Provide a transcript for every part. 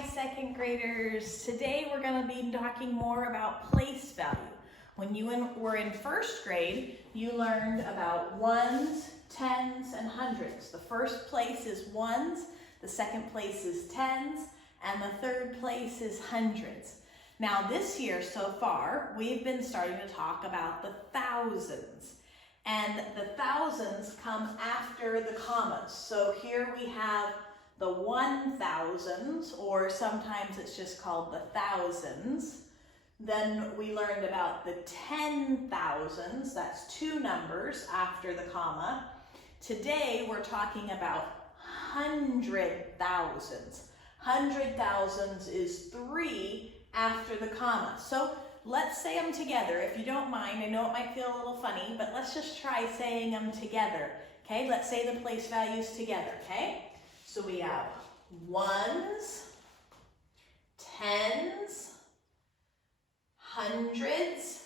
Hi, second graders. Today we're going to be talking more about place value. When you were in first grade, you learned about ones, tens, and hundreds. The first place is ones, the second place is tens, and the third place is hundreds. Now this year so far, we've been starting to talk about the thousands. And the thousands come after the commas. So here we have the 1000s, or sometimes it's just called the thousands. Then we learned about the 10,000s, that's two numbers after the comma. Today we're talking about 100,000s. 100,000s is three after the comma. So let's say them together. If you don't mind, I know it might feel a little funny, but let's just try saying them together. Okay, let's say the place values together, okay? So we have ones, tens, hundreds,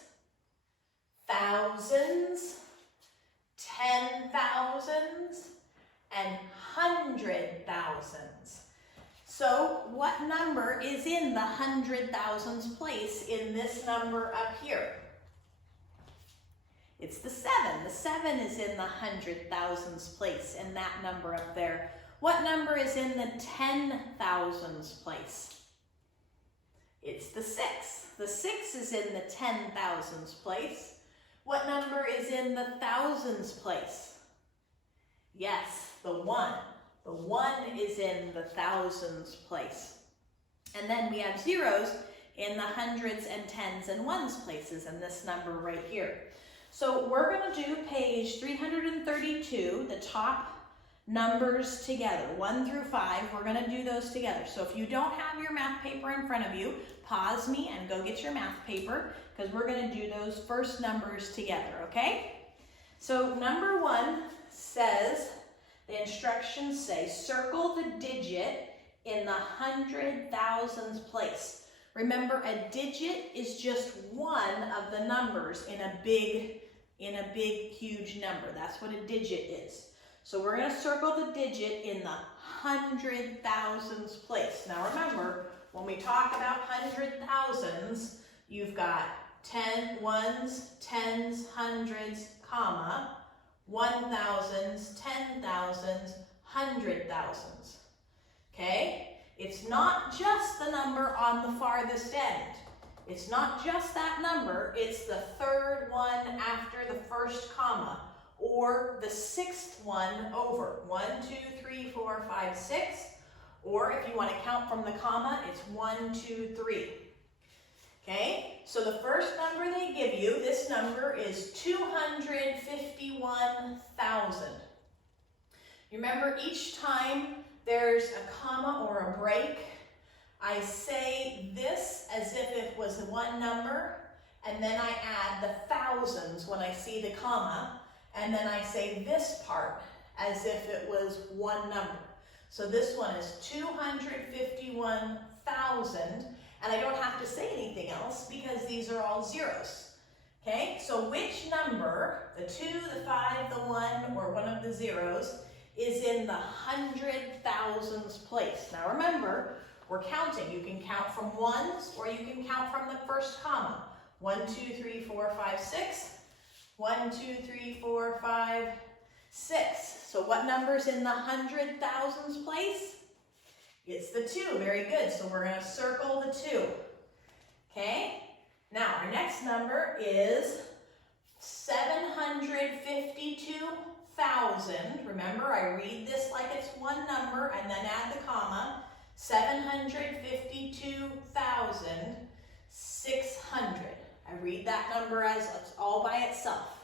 thousands, 10,000s, and 100,000s. So what number is in the 100,000s place in this number up here? It's the 7. The 7 is in the 100,000s place in that number up there. What number is in the 10,000s place? It's the 6. The 6 is in the 10,000s place. What number is in the thousands place? Yes, the 1. The 1 is in the thousands place. And then we have zeros in the hundreds and tens and ones places in this number right here. So we're going to do page 332, the top numbers together, 1 through 5. We're going to do those together. So if you don't have your math paper in front of you, pause me and go get your math paper, because we're going to do those first numbers together, okay? So number 1 says, the instructions say, circle the digit in the 100,000s place. Remember, a digit is just one of the numbers in a big, huge number. That's what a digit is. So we're going to circle the digit in the 100,000s place. Now remember, when we talk about 100,000s, you've got 10 ones, tens, hundreds, comma, 1,000s, 10,000s, 100,000s. Okay? It's not just the number on the farthest end. It's not just that number, it's the third one after the first comma, or the sixth one over. 1, 2, 3, 4, 5, 6. Or if you want to count from the comma, it's 1, 2, 3. Okay, so the first number they give you, this number is 251,000. You remember, each time there's a comma or a break, I say this as if it was one number, and then I add the thousands when I see the comma, and then I say this part as if it was one number. So this one is 251,000, and I don't have to say anything else because these are all zeros. Okay, so which number, the 2, the 5, the 1, or one of the zeros, is in the 100,000s place? Now remember, we're counting. You can count from ones, or you can count from the first comma. 1, 2, 3, 4, 5, 6. 1, 2, 3, 4, 5, 6. So what number's in the 100,000s place? It's the 2. Very good. So we're going to circle the 2. Okay? Now our next number is 752,000. Remember, I read this like it's one number and then add the comma. 752,600. I read that number as all by itself.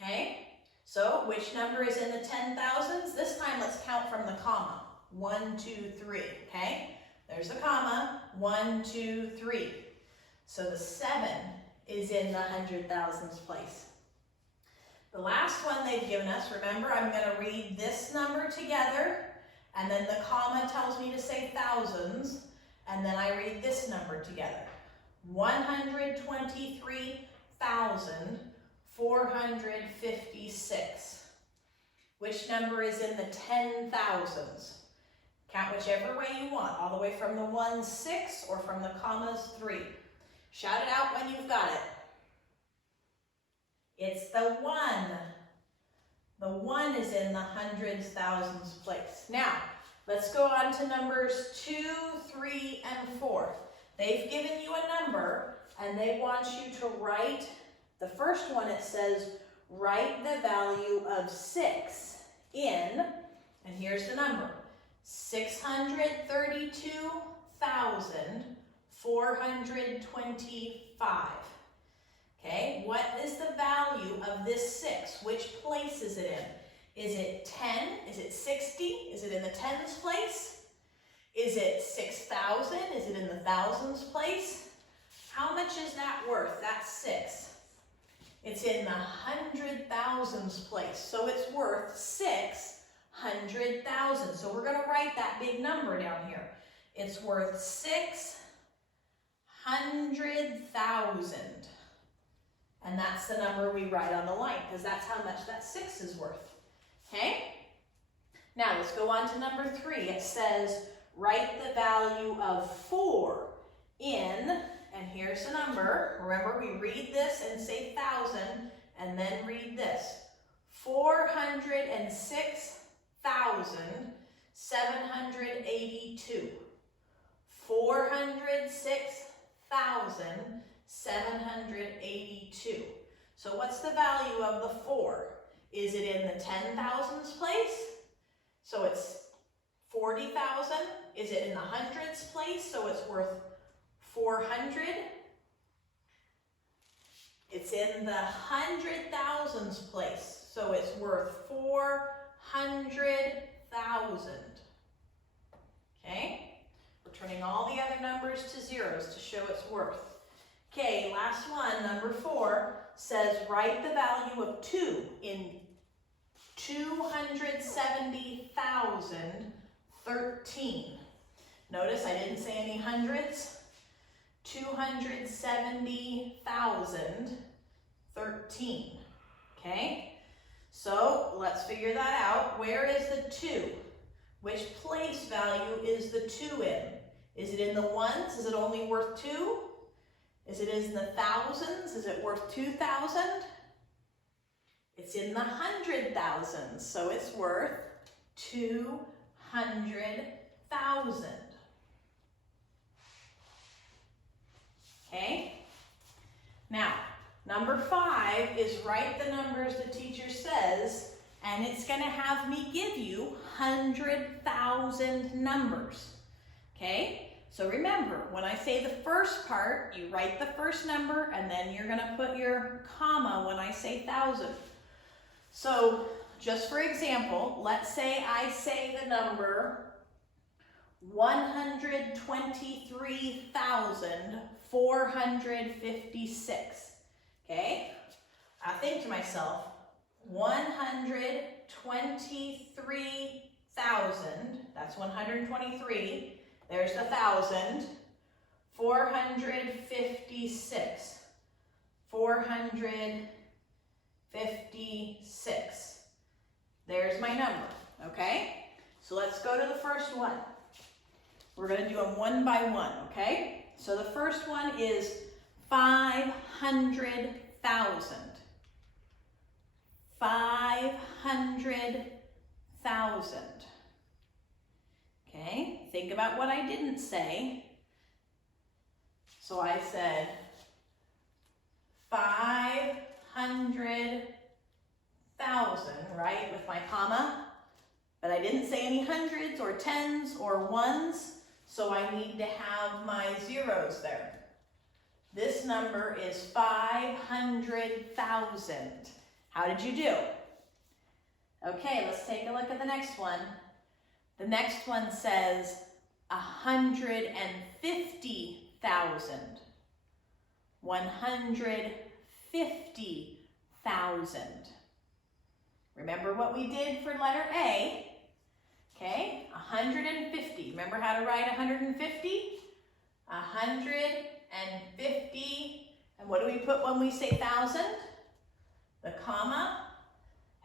Okay? So which number is in the 10,000s? This time let's count from the comma. 1, 2, 3. Okay? There's the comma. 1, 2, 3. So the 7 is in the 100,000s place. The last one they've given us, remember, I'm going to read this number together, and then the comma tells me to say thousands, and then I read this number together. 123,456. Which number is in the 10,000s? Count whichever way you want, all the way from the 1, 6, or from the commas, 3. Shout it out when you've got it. It's the 1. The 1 is in the hundreds, thousands place. Now, let's go on to numbers 2, 3, and 4. They've given you a number, and they want you to write, the first one it says, write the value of 6 in, and here's the number, 632,425. Okay, what is the value of this 6? Which place is it in? Is it 10? Is it 60? Is it in the tens place? Is it 6,000? Is it in the thousands place? How much is that worth? That's 6. It's in the hundred thousands place, so it's worth 600,000. So we're going to write that big number down here. It's worth 600,000. And that's the number we write on the line, because that's how much that 6 is worth. Okay? Now let's go on to number 3. It says, write the value of 4 in, and here's the number. Remember, we read this and say 1,000, and then read this. 406,782. 406,782. So what's the value of the 4? Is it in the 10,000s place? So it's 40,000. Is it in the hundreds place? So it's worth 400. It's in the 100,000s place. So it's worth 400,000. Okay? We're turning all the other numbers to zeros to show its worth. Okay, last one, number 4, says write the value of 2 in 270,013. Notice I didn't say any hundreds. 270,013. Okay? So let's figure that out. Where is the 2? Which place value is the 2 in? Is it in the ones? Is it only worth 2? Is it in the thousands? Is it worth 2,000? It's in the 100,000s, so it's worth 200,000. Okay? Now, number 5 is write the numbers the teacher says, and it's going to have me give you 100,000 numbers. Okay? So remember, when I say the first part, you write the first number, and then you're going to put your comma when I say 1,000. So, just for example, let's say I say the number 123,456. Okay? I think to myself, 123,000, that's 123. There's the 1,000. 456. 456. There's my number, okay? So let's go to the first one. We're going to do them one by one, okay? So the first one is 500,000. 500,000. Okay, think about what I didn't say. So I said 500,000, right, with my comma. But I didn't say any hundreds or tens or ones, so I need to have my zeros there. This number is 500,000. How did you do? Okay, let's take a look at the next one. The next one says 150,000. 150,000. Remember what we did for letter A? Okay, 150. Remember how to write 150? 150. And what do we put when we say 1,000? The comma.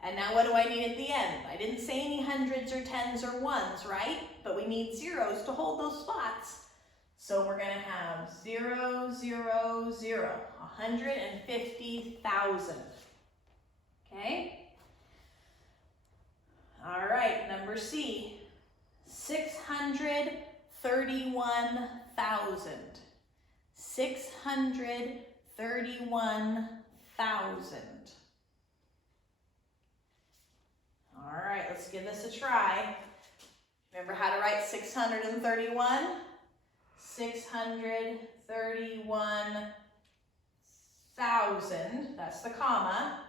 And now what do I need at the end? I didn't say any hundreds or tens or ones, right? But we need zeros to hold those spots. So we're going to have 0, 0, 0, 150,000. Okay? All right, number C, 631,000. 631,000. All right, let's give this a try. Remember how to write 631? 631,000, that's the comma.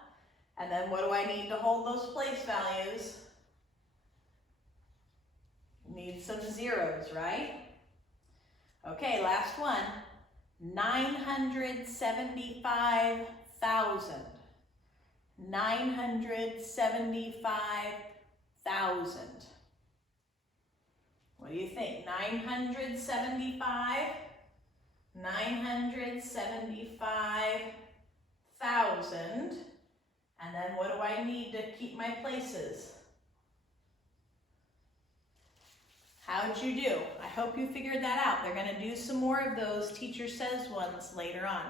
And then what do I need to hold those place values? Need some zeros, right? Okay, last one. 975,000. 975,000. What do you think? 975? 975,000. And then what do I need to keep my places? How'd you do? I hope you figured that out. They're going to do some more of those Teacher Says ones later on.